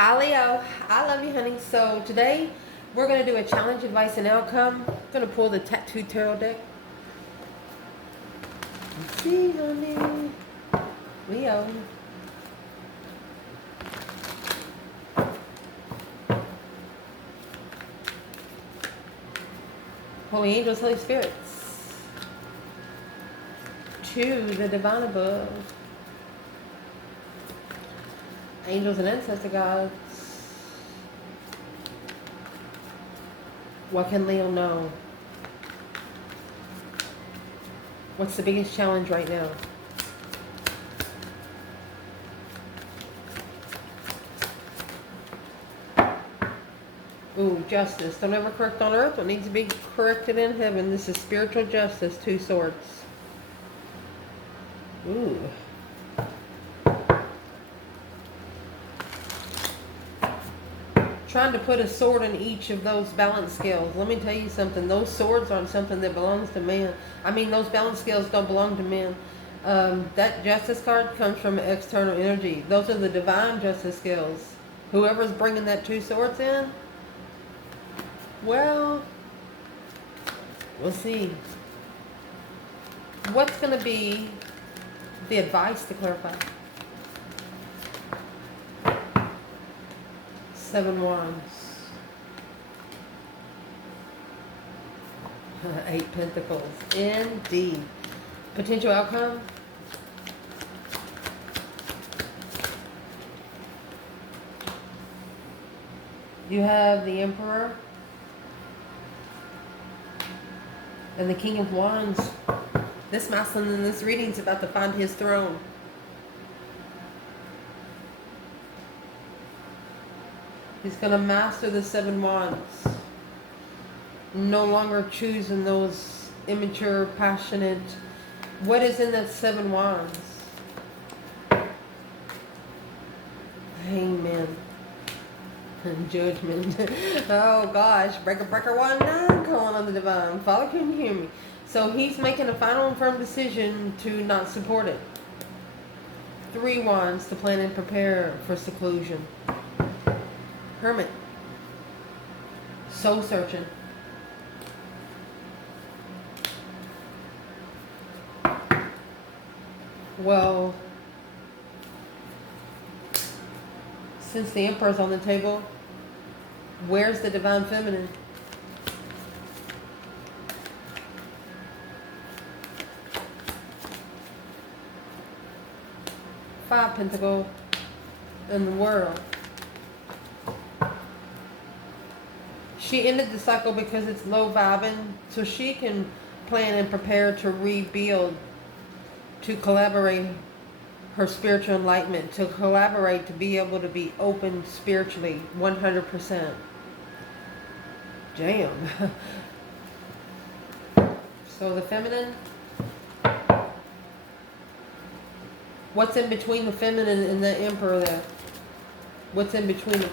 Hi Leo, I love you honey. So today we're going to do a challenge, advice, and outcome. I'm going to pull the tattoo tarot deck. Let's see honey. Leo. Holy angels, Holy Spirits. To the divine above. Angels and ancestor gods. What can Leo know? What's the biggest challenge right now? Ooh, justice. Don't ever correct on earth what needs to be corrected in heaven. This is spiritual justice, 2 swords. Ooh. Trying to put a sword in each of those balance scales. Let me tell you something. Those swords aren't something that belongs to man. I mean, those balance scales don't belong to men. That justice card comes from external energy. Those are the divine justice scales. Whoever's bringing that 2 swords in, well, we'll see. What's going to be the advice to clarify? 7 wands. 8 pentacles. Indeed. Potential outcome? You have the Emperor and the King of Wands. This masculine in this reading is about to find his throne. He's going to master the 7 wands. No longer choosing those immature, passionate. What is in that 7 wands? Hangman. And judgment. Oh gosh. Breaker, 1-9 calling on the divine. Father, can you hear me? So he's making a final and firm decision to not support it. 3 wands to plan and prepare for seclusion. Hermit. Soul searching. Well, since the Emperor's on the table, where's the divine feminine? Five Pentacles in the world. She ended the cycle because it's low vibing, so she can plan and prepare to rebuild, to collaborate her spiritual enlightenment, to collaborate, to be able to be open spiritually 100%. Damn. So the feminine, what's in between the feminine and the Emperor there? What's in between it?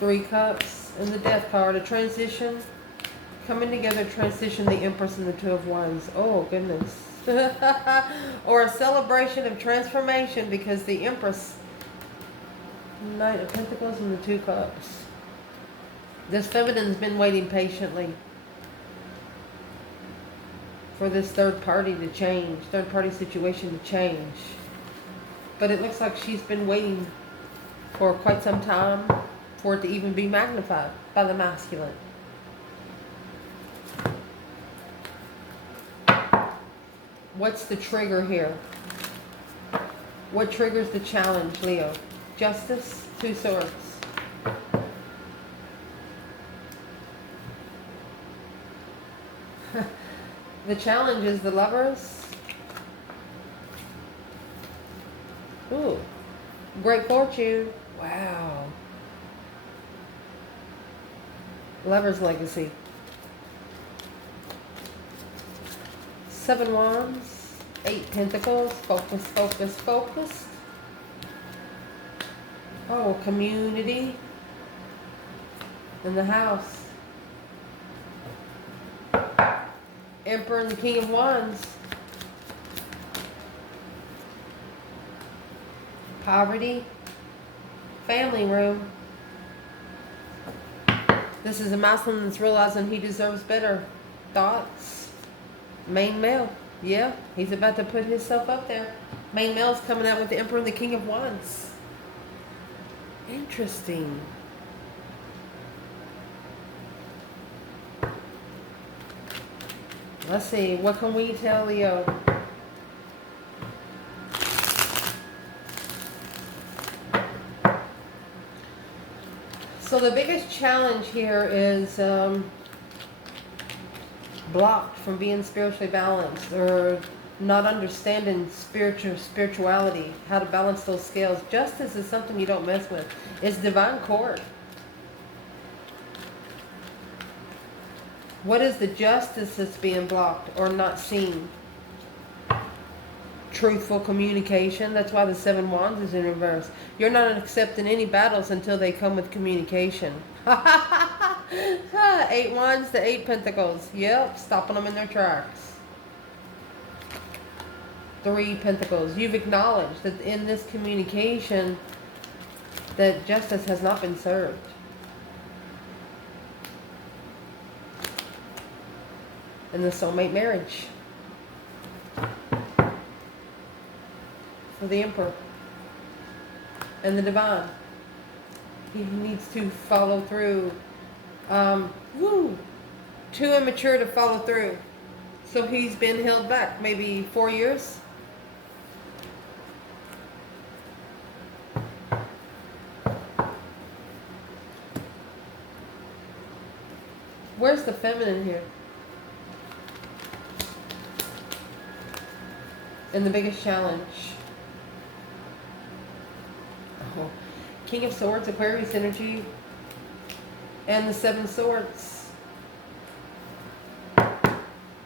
3 cups and the death card. A transition. Coming together, transition, the Empress and the 2 of Wands. Oh, goodness. Or a celebration of transformation because the Empress, Knight of Pentacles and the 2 cups. This feminine's been waiting patiently for this third party to change, third party situation to change. But it looks like she's been waiting for quite some time for it to even be magnified by the masculine. What's the trigger here? What triggers the challenge, Leo? Justice, 2 swords. The challenge is the Lovers. Ooh, great fortune. Wow. Lover's legacy. 7 wands, 8 pentacles, focus, focus, focus. Oh, community in the house. Emperor and the King of Wands. Poverty, family room. This is a masculine that's realizing he deserves better. Thoughts. Main male. Yeah, he's about to put himself up there. Main male's coming out with the Emperor and the King of Wands. Interesting. Let's see. What can we tell Leo? So the biggest challenge here is blocked from being spiritually balanced, or not understanding spirituality, how to balance those scales. Justice is something you don't mess with. It's divine court. What is the justice that's being blocked or not seen? Truthful communication. That's why the 7 Wands is in reverse. You're not accepting any battles until they come with communication. 8 Wands to 8 Pentacles. Yep, stopping them in their tracks. 3 Pentacles. You've acknowledged that in this communication that justice has not been served. In the soulmate marriage. For the Emperor. And the Divine. He needs to follow through. Too immature to follow through. So he's been held back. Maybe 4 years. Where's the feminine here? And the biggest challenge. Oh. King of Swords, Aquarius energy, and the 7 Swords.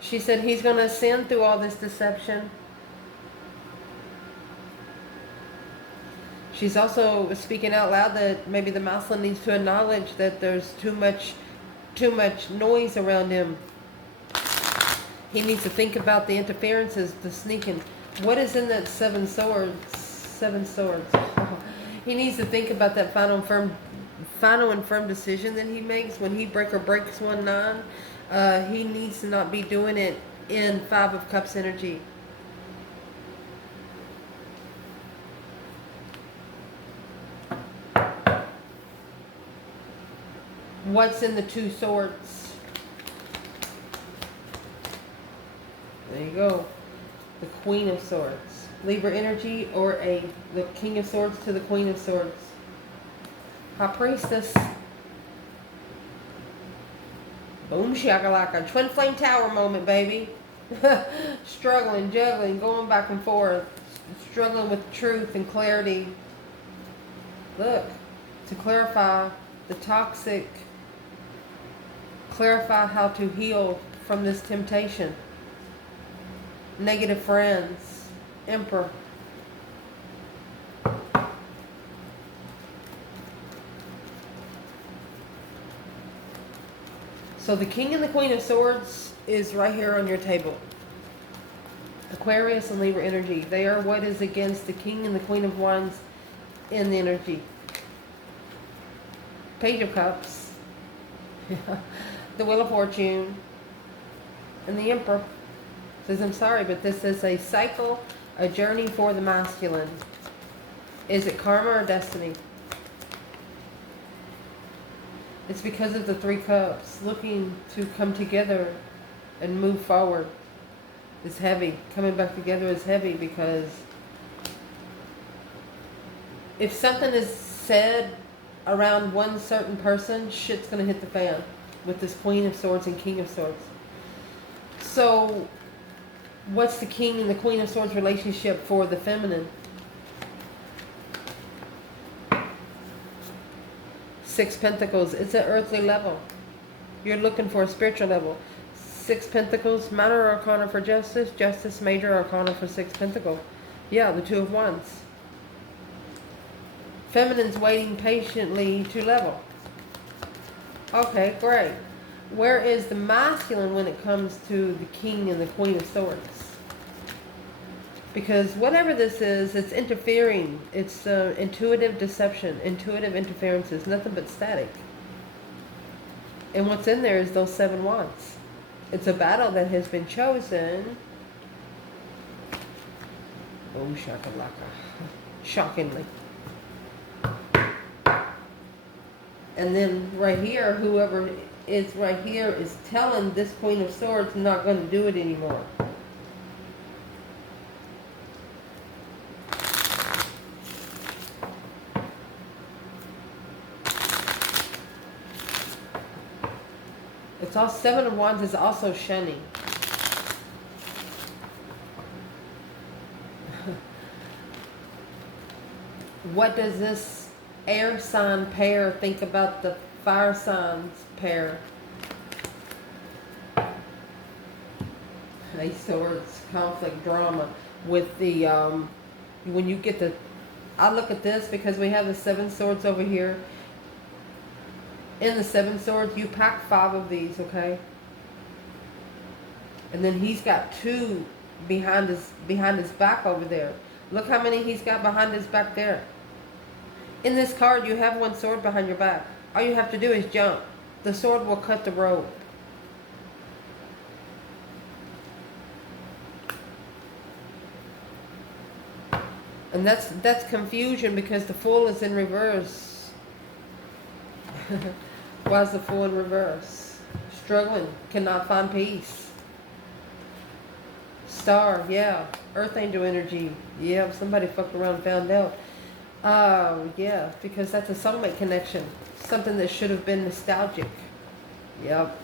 She said he's going to ascend through all this deception. She's also speaking out loud that maybe the masculine needs to acknowledge that there's too much noise around him. He needs to think about the interferences, the sneaking. What is in that 7 Swords? 7 Swords. He needs to think about that final and firm decision that he makes when he breaks 1-9. He needs to not be doing it in 5 of Cups energy. What's in the 2 Swords? There you go. The Queen of Swords. Libra energy, or the King of Swords to the Queen of Swords. High Priestess. Boom shakalaka. Twin Flame Tower moment, baby. Struggling, juggling, going back and forth. Struggling with truth and clarity. Look. To clarify the toxic. Clarify how to heal from this temptation. Negative friends. Emperor. So the King and the Queen of Swords is right here on your table. Aquarius and Libra energy. They are what is against the King and the Queen of Wands in the energy. Page of Cups. The Wheel of Fortune. And the Emperor. Says, I'm sorry, but this is a cycle, a journey for the masculine. Is it karma or destiny? It's because of the 3 Cups. Looking to come together and move forward is heavy. Coming back together is heavy because if something is said around one certain person, shit's going to hit the fan with this Queen of Swords and King of Swords. So what's the King and the Queen of Swords relationship for the feminine? 6 Pentacles. It's an earthly level. You're looking for a spiritual level. 6 Pentacles. Minor Arcana for Justice. Justice, Major Arcana for 6 Pentacles. Yeah, the 2 of Wands. Feminine's waiting patiently to level. Okay, great. Where is the masculine when it comes to the King and the Queen of Swords? Because whatever this is, it's interfering. It's intuitive deception, intuitive interferences, nothing but static. And what's in there is those 7 wands. It's a battle that has been chosen. Oh, shakalaka. Shockingly. And then right here, whoever is right here is telling this Queen of Swords not going to do it anymore. It's all 7 of Wands is also shunning. What does this air sign pair think about the fire signs pair? Ace of Swords, conflict, drama. With the, when you get the, I look at this because we have the 7 swords over here. In the 7 swords, you pack 5 of these, okay? And then he's got 2 behind his back over there. Look how many he's got behind his back there. In this card, you have 1 sword behind your back. All you have to do is jump. The sword will cut the rope. And that's confusion because the Fool is in reverse. Why is the Fool in reverse? Struggling, cannot find peace. Star, yeah. Earth Angel energy. Yeah, somebody fucked around and found out. Yeah, because that's a soulmate connection. Something that should have been nostalgic. Yep.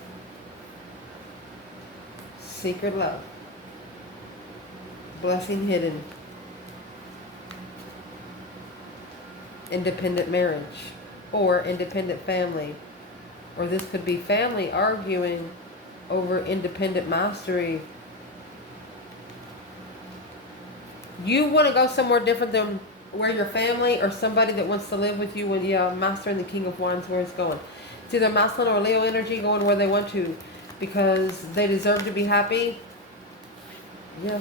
Secret love. Blessing hidden. Independent marriage. Or independent family. Or this could be family arguing over independent mastery. You want to go somewhere different than where your family or somebody that wants to live with you when mastering the King of Wands, where it's going. It's either masculine or Leo energy going where they want to because they deserve to be happy. Yeah.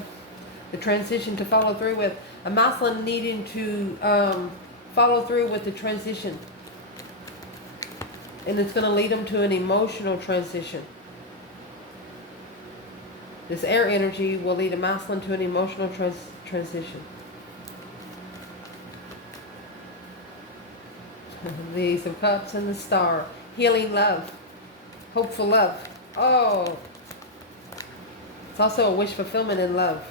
The transition to follow through with. A masculine needing to follow through with the transition. And it's going to lead them to an emotional transition. This air energy will lead a masculine to an emotional transition. The Ace of Cups and the Star. Healing love. Hopeful love. Oh. It's also a wish fulfillment in love.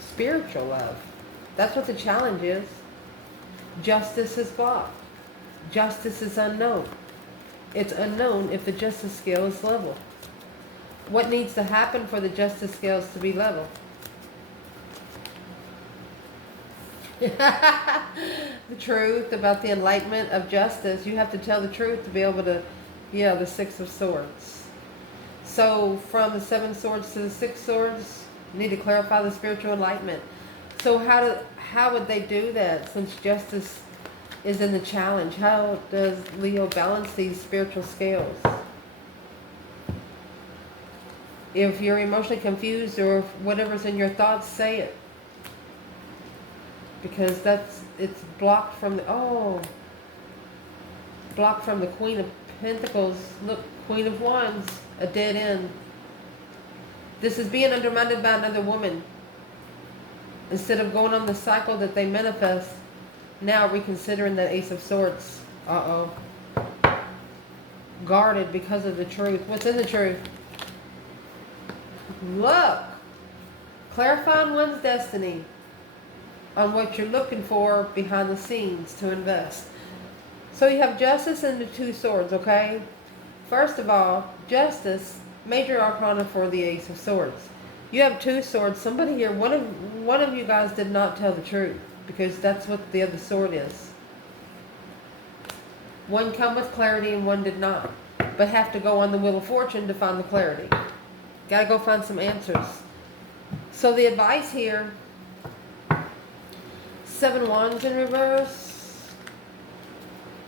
Spiritual love. That's what the challenge is. Justice is blocked. Justice is unknown. It's unknown if the justice scale is level. What needs to happen for the justice scales to be level? The truth about the enlightenment of justice. You have to tell the truth to be able to, the 6 of Swords. So from the 7 swords to the 6 swords, you need to clarify the spiritual enlightenment. So how would they do that since justice is in the challenge? How does Leo balance these spiritual scales? If you're emotionally confused or whatever's in your thoughts, say it. Because it's blocked from blocked from the Queen of Pentacles. Look, Queen of Wands, a dead end. This is being undermined by another woman. Instead of going on the cycle that they manifest, now reconsidering that Ace of Swords. Uh-oh. Guarded because of the truth. What's in the truth? Look. Clarifying one's destiny on what you're looking for behind the scenes to invest. So you have Justice and the 2 swords, okay? First of all, Justice, major arcana for the Ace of Swords. You have 2 swords. Somebody here, one of you guys did not tell the truth because that's what the other sword is. One come with clarity and one did not, but have to go on the Wheel of Fortune to find the clarity. Got to go find some answers. So the advice here, 7 wands in reverse,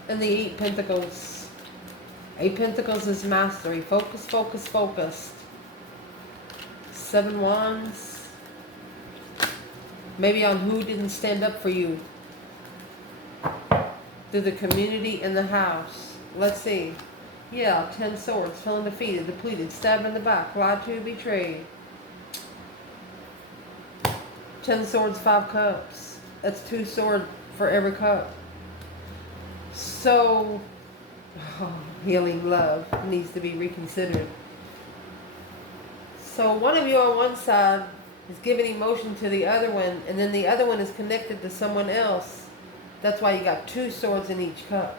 and the 8 pentacles. 8 pentacles is mastery. Focus, focus, focused. 7 wands, Maybe on who didn't stand up for you. Through the community and the house. Let's see. Yeah, 10 swords, feeling defeated, depleted, stabbed in the back, lied to, betrayed. 10 swords, 5 cups. That's 2 swords for every cup. So, healing love needs to be reconsidered. So one of you on one side is giving emotion to the other one, and then the other one is connected to someone else. That's why you got 2 swords in each cup.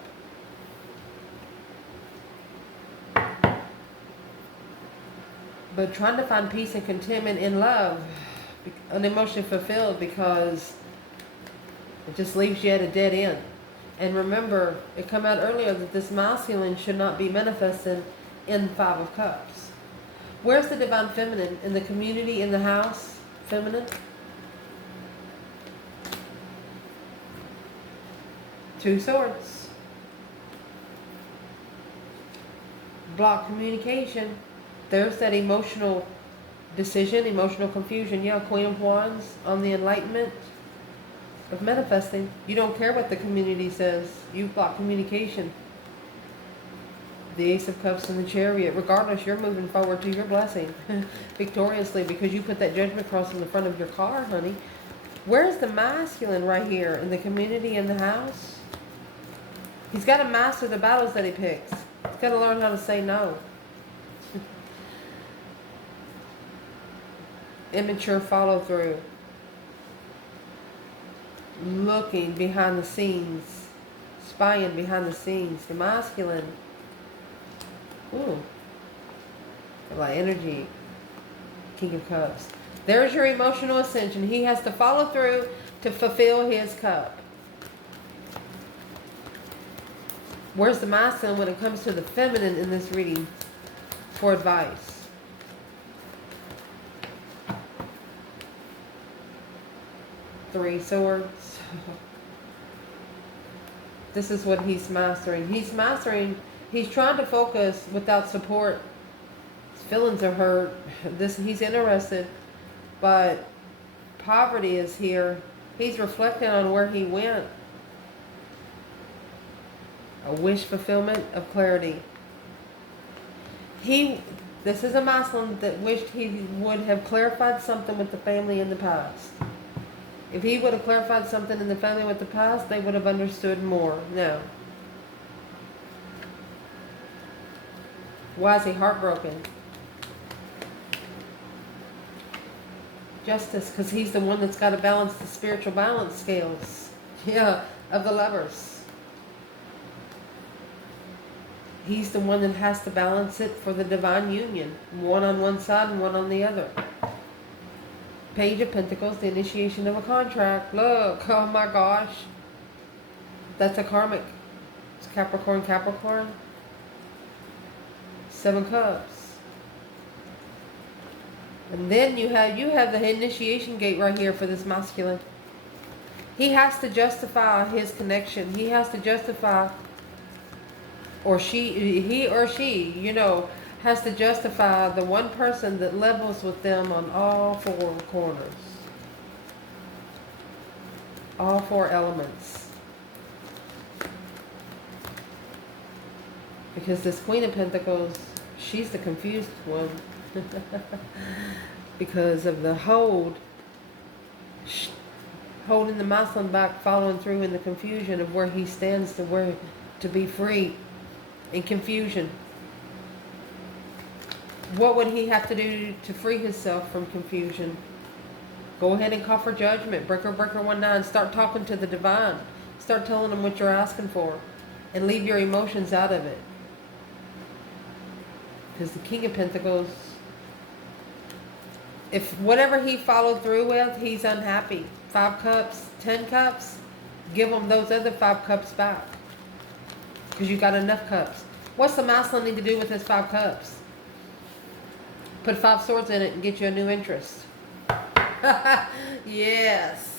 But trying to find peace and contentment in love, unemotionally fulfilled, because it just leaves you at a dead end. And remember, it came out earlier that this masculine should not be manifested in 5 of Cups. Where's the divine feminine? In the community, in the house? Feminine? 2 swords. Block communication. There's that emotional decision, emotional confusion. Yeah, Queen of Wands on the enlightenment of manifesting. You don't care what the community says. You block communication. The Ace of Cups and the Chariot. Regardless, you're moving forward to your blessing victoriously, because you put that judgment cross in the front of your car, honey. Where's the masculine right here? In the community, in the house? He's got to master the battles that he picks. He's got to learn how to say no. Immature follow through. Looking behind the scenes. Spying behind the scenes. The masculine. Ooh. Like energy. King of Cups. There's your emotional ascension. He has to follow through to fulfill his cup. Where's the masculine when it comes to the feminine in this reading for advice? Three swords. This is what he's mastering. He's trying to focus without support. His feelings are hurt. He's interested, but poverty is here. He's reflecting on where he went. A wish fulfillment of clarity. This is a masculine that wished he would have clarified something with the family in the past. If he would have clarified something in the family with the past, they would have understood more. No. Why is he heartbroken? Justice, because he's the one that's got to balance the spiritual balance scales. Yeah, of the Lovers. He's the one that has to balance it for the divine union. One on one side and one on the other. Page of Pentacles, the initiation of a contract. Look, oh my gosh. That's a karmic. It's Capricorn, Capricorn. 7 Cups. And then you have the initiation gate right here for this masculine. He has to justify his connection. He has to justify, he or she, has to justify the one person that levels with them on all 4 corners. All 4 elements. Because this Queen of Pentacles, she's the confused one. Because of the holding the masculine back, following through in the confusion of where he stands to be free in confusion. What would he have to do to free himself from confusion? Go ahead and call for judgment. Breaker 19. Start talking to the divine. Start telling them what you're asking for. And leave your emotions out of it. Because the King of Pentacles, if whatever he followed through with, he's unhappy. 5 Cups, 10 Cups, give him those other 5 Cups back. Because you got enough cups. What's the masculine need to do with his 5 Cups? Put 5 swords in it and get you a new interest. Yes.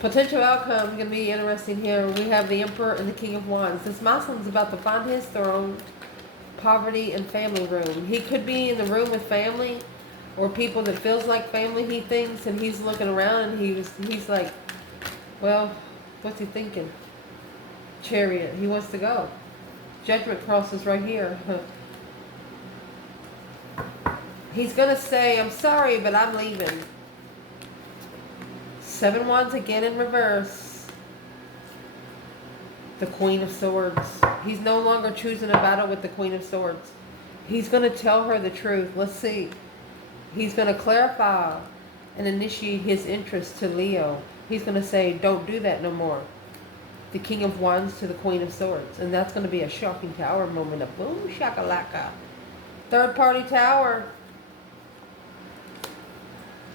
Potential outcome going to be interesting here. We have the Emperor and the King of Wands. This masculine's about to find his throne, poverty, and family room. He could be in the room with family, or people that feels like family, he thinks, and he's looking around and he's like, well, what's he thinking? Chariot, he wants to go. Judgment crosses right here. He's going to say, I'm sorry, but I'm leaving. 7 Wands again in reverse. The Queen of Swords. He's no longer choosing a battle with the Queen of Swords. He's going to tell her the truth. Let's see. He's going to clarify and initiate his interest to Leo. He's going to say, don't do that no more. The King of Wands to the Queen of Swords. And that's going to be a shocking tower moment. A boom shakalaka. Third party tower.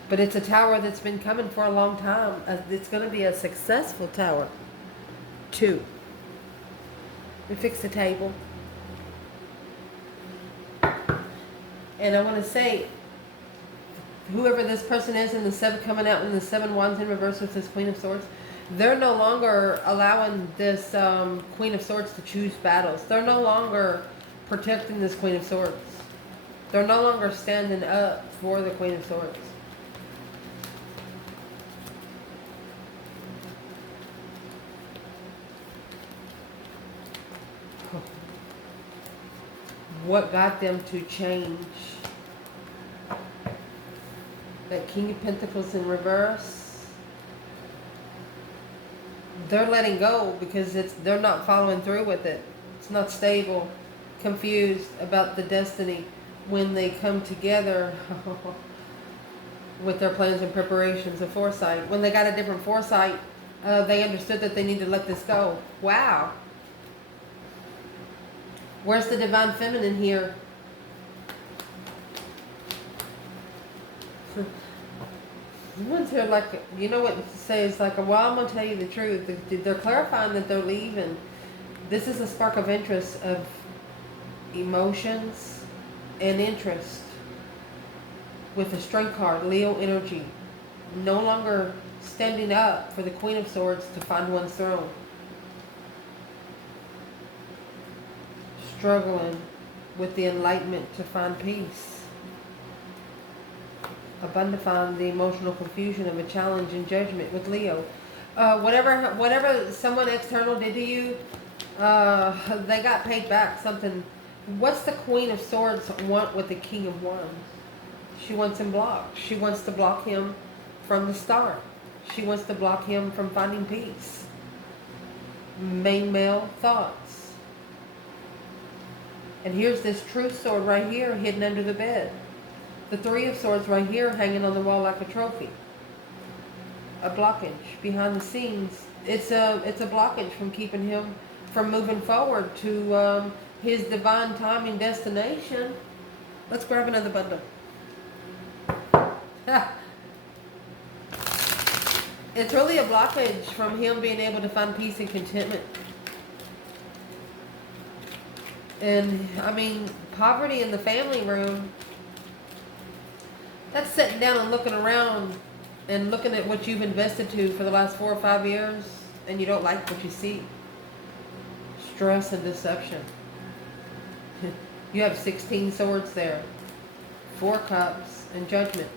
But it's a tower that's been coming for a long time. It's going to be a successful tower. 2. We fix the table. And I want to say, whoever this person is in the 7, coming out in the 7 Wands in reverse with this Queen of Swords, they're no longer allowing this Queen of Swords to choose battles. They're no longer protecting this Queen of Swords. They're no longer standing up for the Queen of Swords. What got them to change? That King of Pentacles in reverse. They're letting go because they're not following through with it. It's not stable. Confused about the destiny when they come together with their plans and preparations of foresight. When they got a different foresight, they understood that they need to let this go. Wow. Where's the divine feminine here? Someone's here like, you know what to say, it's like, well, I'm going to tell you the truth. They're clarifying that they're leaving. This is a spark of interest of emotions and interest with the Strength card, Leo energy. No longer standing up for the Queen of Swords to find one's throne. Struggling with the enlightenment to find peace. Abundifying the emotional confusion of a challenge and judgment with Leo. Whatever someone external did to you, they got paid back something. What's the Queen of Swords want with the King of Wands? She wants him blocked. She wants to block him from the start. She wants to block him from finding peace. Main male thoughts. And here's this truth sword right here hidden under the bed. The 3 of Swords right here hanging on the wall like a trophy. A blockage behind the scenes. It's a blockage from keeping him from moving forward to his divine timing destination. Let's grab another bundle. It's really a blockage from him being able to find peace and contentment. And, I mean, poverty in the family room, that's sitting down and looking around and looking at what you've invested to for the last 4 or 5 years, and you don't like what you see. Stress and deception. You have 16 swords there. 4 cups and judgment.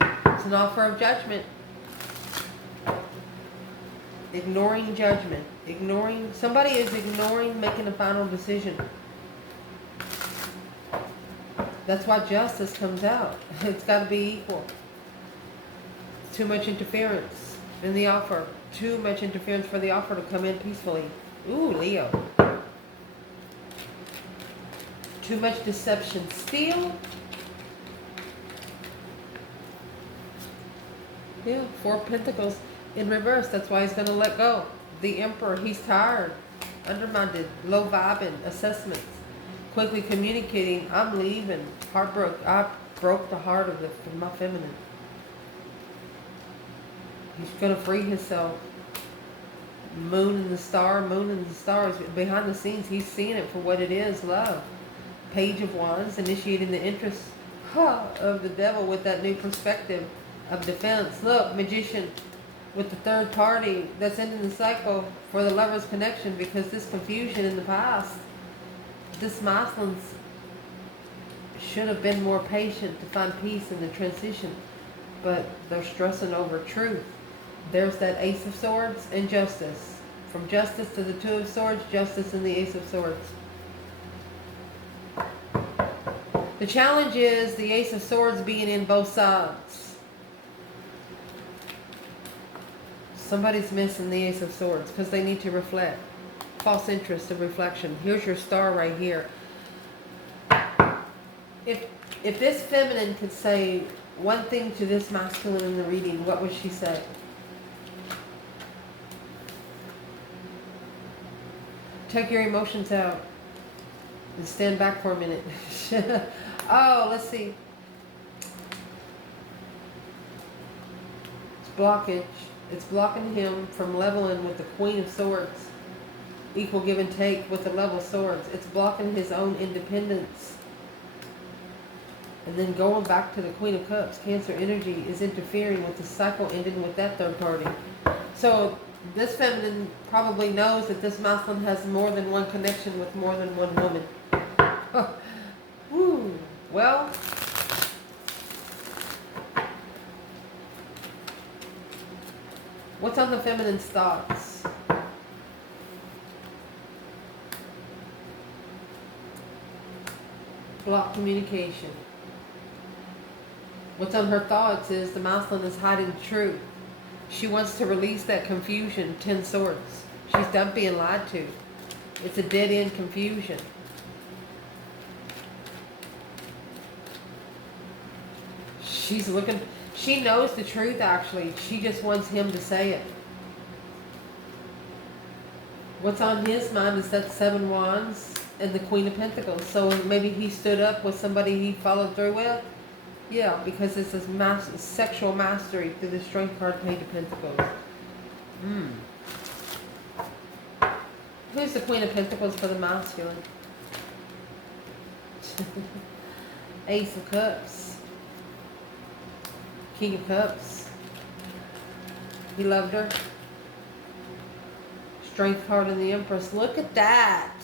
It's an offer of judgment. Ignoring judgment. Somebody is ignoring making a final decision. That's why justice comes out. It's got to be equal. Too much interference in the offer. Too much interference for the offer to come in peacefully. Ooh, Leo. Too much deception. Steal. Yeah, 4 Pentacles in reverse. That's why he's going to let go. The Emperor, he's tired, undermined, low vibing, assessments, quickly communicating, I'm leaving, heartbroken. I broke the heart of my feminine. He's going to free himself. Moon and the stars. Behind the scenes, he's seeing it for what it is, love. Page of Wands, initiating the interest of the devil with that new perspective of defense. Look, Magician. With the third party that's ending the cycle for the lover's connection, because this confusion in the past, this masculine's should have been more patient to find peace in the transition, but they're stressing over truth. There's that Ace of Swords and Justice. From Justice to the Two of Swords, Justice and the Ace of Swords. The challenge is the Ace of Swords being in both sides. Somebody's missing the Ace of Swords because they need to reflect. False interest of reflection. Here's your star right here. If this feminine could say one thing to this masculine in the reading, what would she say? Take your emotions out and stand back for a minute. Oh, let's see. It's blockage. It's blocking him from leveling with the Queen of Swords. Equal give and take with the level swords. It's blocking his own independence. And then going back to the Queen of Cups, Cancer energy is interfering with the cycle ending with that third party. So this feminine probably knows that this masculine has more than one connection with more than one woman. Woo. Well, what's on the feminine's thoughts? Block communication. What's on her thoughts is the masculine is hiding the truth. She wants to release that confusion. 10 Swords. She's done being lied to. It's a dead-end confusion. She's looking... She knows the truth, actually. She just wants him to say it. What's on his mind is that 7 Wands and the Queen of Pentacles. So maybe he stood up with somebody he followed through with. Yeah, because it's this sexual mastery through the Strength card, Page of Pentacles. Who's the Queen of Pentacles for the masculine? Ace of Cups. King of Cups. He loved her. Strength card and the Empress. Look at that.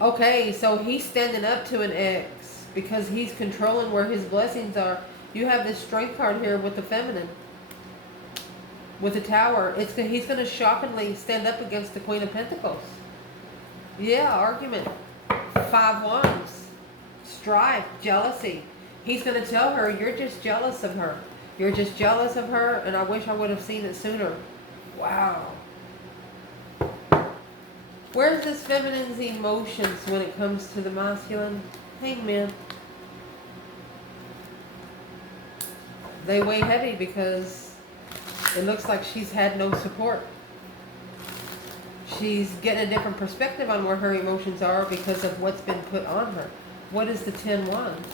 Okay, so he's standing up to an ex because he's controlling where his blessings are. You have this Strength card here with the feminine. With the Tower. He's going to shockingly stand up against the Queen of Pentacles. Yeah, argument. 5 Wands. Strife. Jealousy. He's going to tell her, you're just jealous of her. You're just jealous of her, and I wish I would have seen it sooner. Wow. Where's this feminine's emotions when it comes to the masculine? Hangman. They weigh heavy because it looks like she's had no support. She's getting a different perspective on where her emotions are because of what's been put on her. What is the 10 Wands?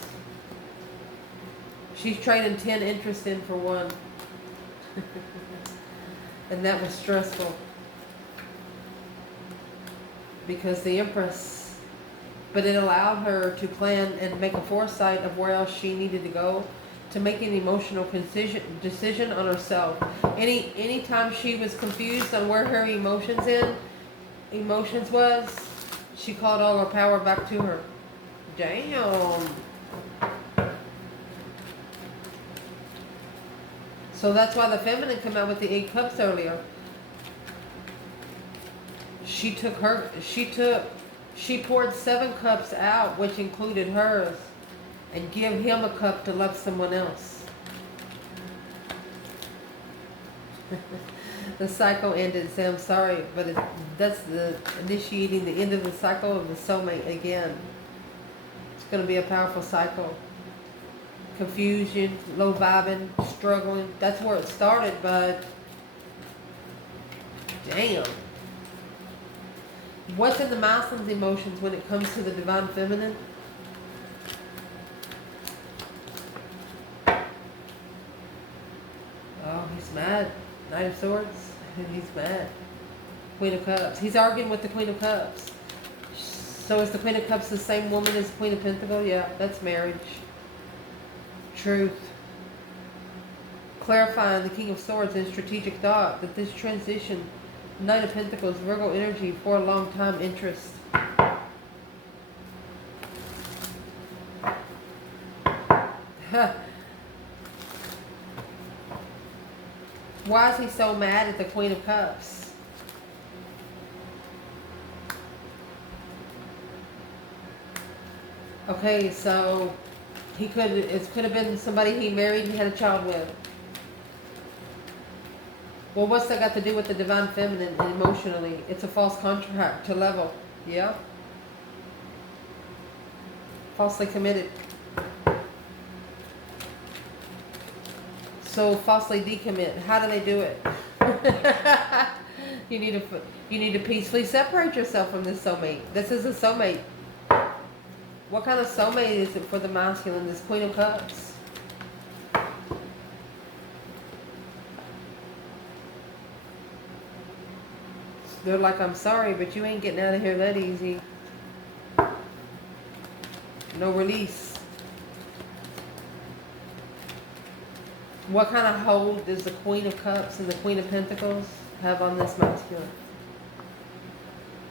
She's trading 10 interests in for 1. And that was stressful. Because the Empress, but it allowed her to plan and make a foresight of where else she needed to go, to make an emotional decision on herself. Anytime she was confused on where her emotions was, she called all her power back to her. Damn. So that's why the feminine came out with the 8 Cups earlier. She poured 7 cups out, which included hers, and give him a cup to love someone else. The cycle ended. Say, I'm sorry, but that's the initiating the end of the cycle of the soulmate again. It's going to be a powerful cycle. Confusion, low vibing, struggling. That's where it started, but damn. What's in the masculine's emotions when it comes to the divine feminine? Oh, he's mad. Knight of Swords. He's mad. Queen of Cups. He's arguing with the Queen of Cups. So is the Queen of Cups the same woman as the Queen of Pentacles? Yeah, that's marriage. Truth. Clarifying the King of Swords in strategic thought that this transition, Knight of Pentacles, Virgo energy for a long time interest. Why is he so mad at the Queen of Cups? Okay, so it could have been somebody he married, he had a child with. Well, what's that got to do with the divine feminine and emotionally? It's a false contract to level. Yeah. Falsely committed. So falsely decommit. How do they do it? you need to peacefully separate yourself from this soulmate. This is a soulmate. What kind of soulmate is it for the masculine? This Queen of Cups. They're like, I'm sorry, but you ain't getting out of here that easy. No release. What kind of hold does the Queen of Cups and the Queen of Pentacles have on this masculine?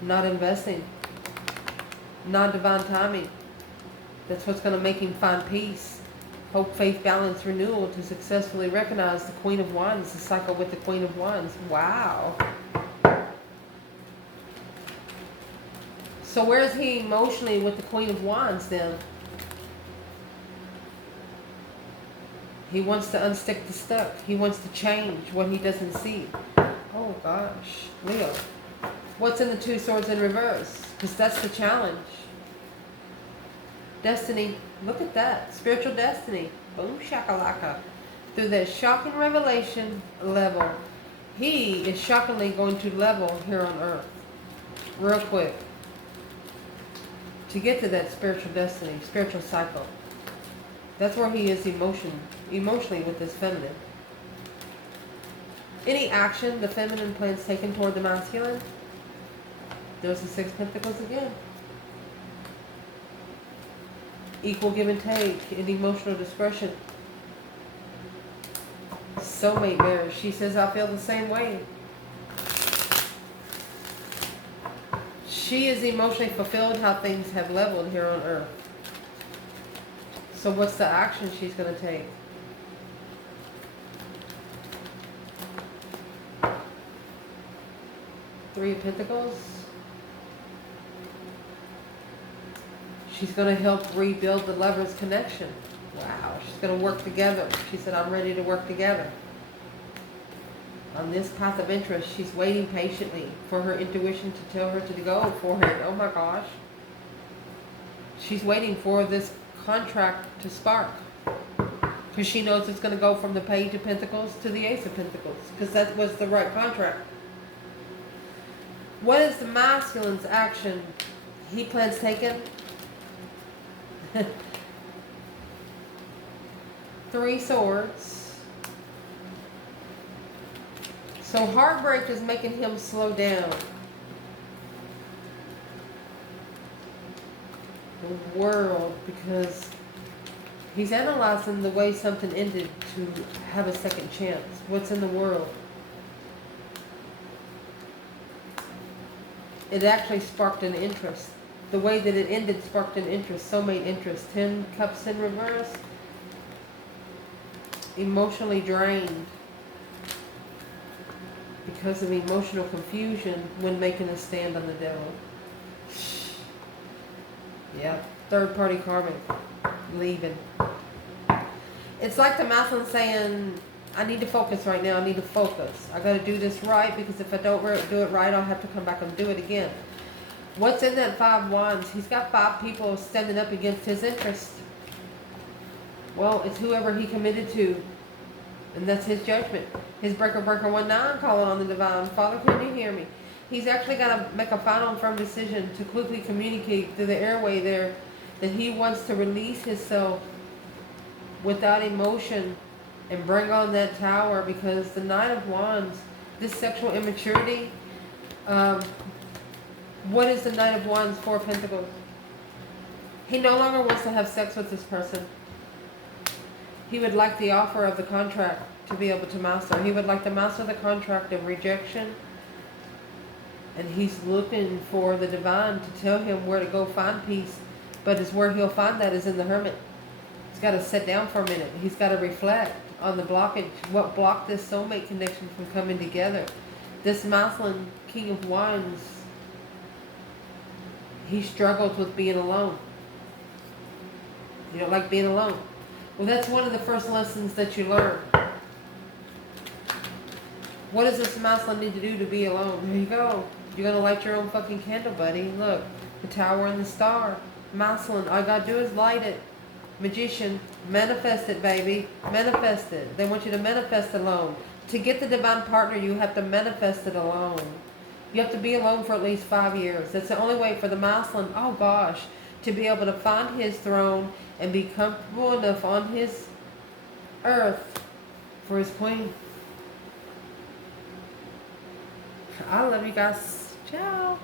Not investing. Not divine timing. That's what's going to make him find peace. Hope, faith, balance, renewal to successfully recognize the Queen of Wands, the cycle with the Queen of Wands. Wow. So where is he emotionally with the Queen of Wands then? He wants to unstick the stuck. He wants to change what he doesn't see. Oh gosh, Leo. What's in the Two Swords in reverse? Because that's the challenge. Destiny. Look at that. Spiritual destiny. Boom shakalaka. Through that shocking revelation level, he is shockingly going to level here on earth. Real quick. To get to that spiritual destiny, spiritual cycle. That's where he is emotionally with this feminine. Any action the feminine plans taken toward the masculine, there's the Six of Pentacles again. Equal give and take and emotional discretion. Soulmate marriage. She says, I feel the same way. She is emotionally fulfilled how things have leveled here on earth. So what's the action she's going to take? Three of Pentacles. She's going to help rebuild the lovers' connection. Wow, she's going to work together. She said, I'm ready to work together. On this path of interest, she's waiting patiently for her intuition to tell her to go for it. Oh my gosh. She's waiting for this contract to spark. Because she knows it's going to go from the Page of Pentacles to the Ace of Pentacles. Because that was the right contract. What is the masculine's action he plans taken? Three Swords. So heartbreak is making him slow down. The World, because he's analyzing the way something ended to have a second chance. What's in the World? It actually sparked an interest. The way that it ended sparked an interest, soulmate interest. 10 Cups in reverse. Emotionally drained because of emotional confusion when making a stand on the devil. Yeah, third party karmic, leaving. It's like the masculine saying, I need to focus right now, I need to focus. I got to do this right, because if I don't do it right, I'll have to come back and do it again. What's in that Five Wands? He's got 5 people standing up against his interest. Well, it's whoever he committed to, and that's his judgment. His breaker 19 calling on the divine. Father, can you hear me? He's actually got to make a final and firm decision to quickly communicate through the airway there that he wants to release himself without emotion and bring on that Tower, because the Knight of Wands, this sexual immaturity, what is the Knight of Wands? 4 Pentacles. He no longer wants to have sex with this person. He would like the offer of the contract to be able to master. He would like to master the contract of rejection. And he's looking for the divine to tell him where to go find peace. But it's where he'll find that is in the Hermit. He's got to sit down for a minute. He's got to reflect on the blockage. What blocked this soulmate connection from coming together? This masculine King of Wands, he struggles with being alone. You don't like being alone. Well, that's one of the first lessons that you learn. What does this masculine need to do to be alone? Here you go. You're going to light your own fucking candle, buddy. Look, the tower and the star. Masculine, all you got to do is light it. Magician, manifest it, baby. Manifest it. They want you to manifest alone. To get the divine partner, you have to manifest it alone. You have to be alone for at least 5 years. That's the only way for the masculine, oh gosh, to be able to find his throne and be comfortable enough on his earth for his queen. I love you guys. Ciao.